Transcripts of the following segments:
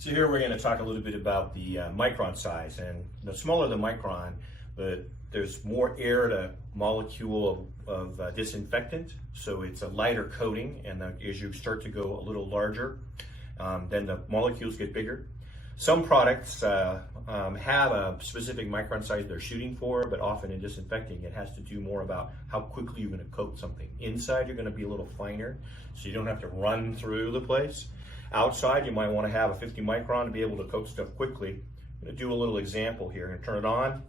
So here we're going to talk a little bit about the micron size, and the smaller the micron, there's more air to molecule of disinfectant, so it's a lighter coating, and as you start to go a little larger, then the molecules get bigger. Some products have a specific micron size they're shooting for, but often in disinfecting it has to do more about how quickly you're going to coat something. Inside you're going to be a little finer, so you don't have to run through the place. Outside, you might want to have a 50 micron to be able to coat stuff quickly. I'm going to do a little example here. I'm going to turn it on,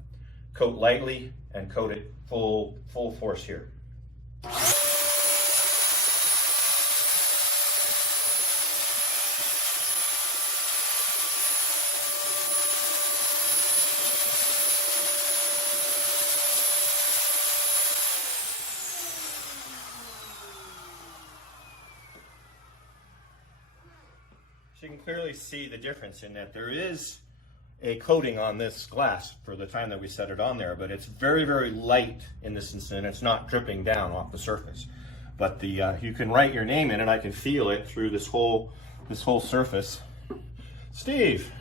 coat lightly, and coat it full force here. So you can clearly see the difference in that there is a coating on this glass for the time that we set it on there, but it's very, very light in this instance. It's not dripping down off the surface. But you can write your name in it. I can feel it through this whole surface. Steve.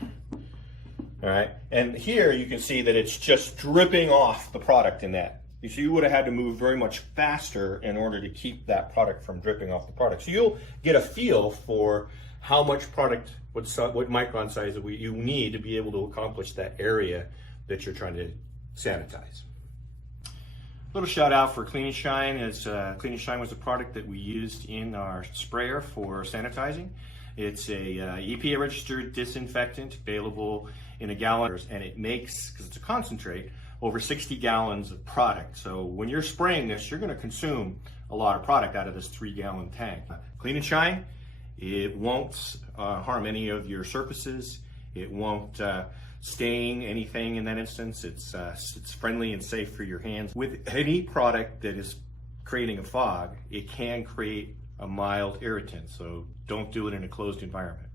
All right, and here you can see that it's just dripping off the product in that. So you would have had to move very much faster in order to keep that product from dripping off the product. So you'll get a feel for how much product, what micron size you need to be able to accomplish that area that you're trying to sanitize. A little shout out for Clean and Shine, as Clean and Shine was a product that we used in our sprayer for sanitizing. It's a EPA registered disinfectant available in a gallon, and it makes, because it's a concentrate, over 60 gallons of product. So when you're spraying this, you're going to consume a lot of product out of this 3-gallon tank. Clean and Shine, it won't harm any of your surfaces. It won't stain anything in that instance. It's friendly and safe for your hands. With any product that is creating a fog, it can create a mild irritant, so don't do it in a closed environment.